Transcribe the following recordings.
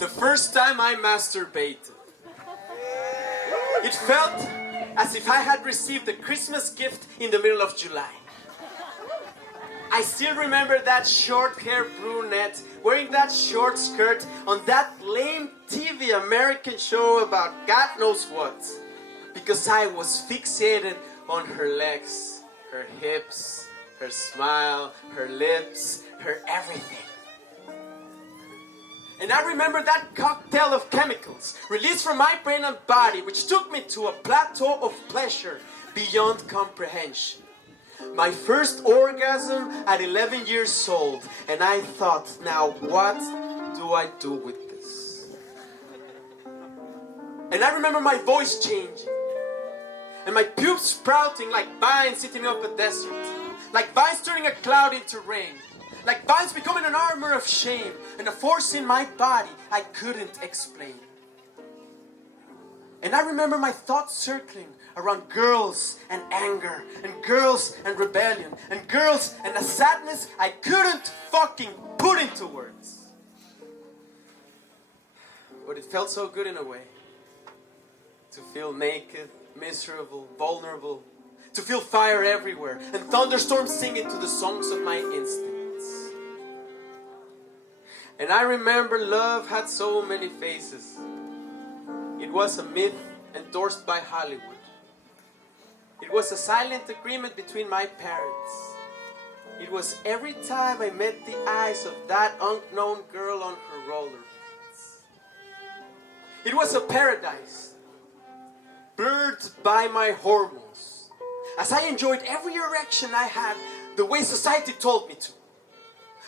the first time I masturbated. It felt as if I had received a Christmas gift in the middle of July. I still remember that short-haired brunette wearing that short skirt on that lame TV American show about God knows what. Because I was fixated on her legs, her hips, her smile, her lips, her everything. And I remember that cocktail of chemicals released from my brain and body, which took me to a plateau of pleasure beyond comprehension. My first orgasm at 11 years old, and I thought, now what do I do with this? And I remember my voice changing, and my pubes sprouting like vines sitting up a desert, like vines turning a cloud into rain, like vines becoming an armor of shame, and a force in my body I couldn't explain. And I remember my thoughts circling around girls and anger, and girls and rebellion, and girls and a sadness I couldn't fucking put into words. But it felt so good in a way. To feel naked, miserable, vulnerable. To feel fire everywhere, and thunderstorms singing to the songs of my instincts. And I remember love had so many faces. It was a myth endorsed by Hollywood. It was a silent agreement between my parents. It was every time I met the eyes of that unknown girl on her rollerblades. It was a paradise, blurred by my hormones, as I enjoyed every erection I had the way society told me to.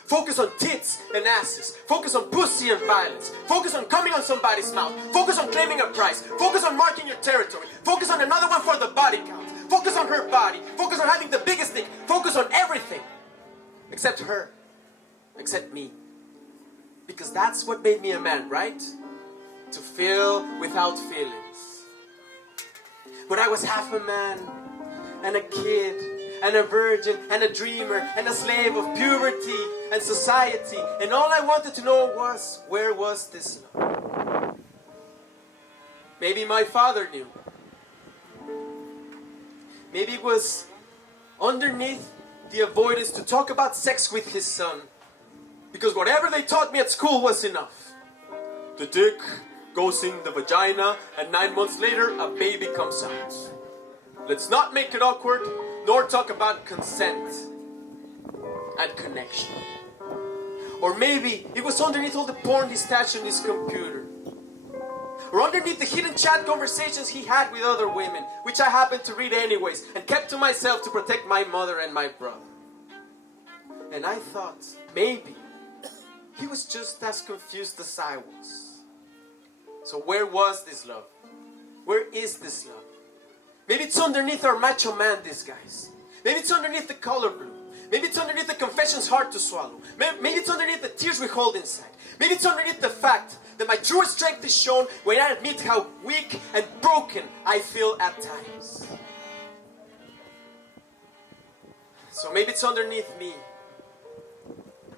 Focus on tits and asses. Focus on pussy and violence. Focus on coming on somebody's mouth. Focus on claiming a prize. Focus on marking your territory. Focus on another one for the body count. Focus on her body. Focus on having the biggest dick. Focus on everything. Except her. Except me. Because that's what made me a man, right? To feel without feelings. But I was half a man and a kid and a virgin and a dreamer and a slave of puberty and society, and all I wanted to know was, where was this love? Maybe my father knew. Maybe it was underneath the avoidance to talk about sex with his son, because whatever they taught me at school was enough. The dick goes in the vagina, and 9 months later a baby comes out. Let's not make it awkward, nor talk about consent and connection. Or maybe it was underneath all the porn he stashed on his computer. Or underneath the hidden chat conversations he had with other women, which I happened to read anyways, and kept to myself to protect my mother and my brother. And I thought, maybe he was just as confused as I was. So where was this love? Where is this love? Maybe it's underneath our macho man disguise. Maybe it's underneath the color blue. Maybe it's underneath the confessions hard to swallow. Maybe it's underneath the tears we hold inside. Maybe it's underneath the fact that my truest strength is shown when I admit how weak and broken I feel at times. So maybe it's underneath me,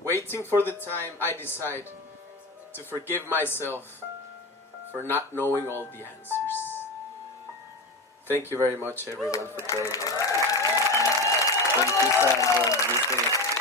waiting for the time I decide to forgive myself for not knowing all the answers. Thank you very much, everyone, for joining me. Thank you, Sandro.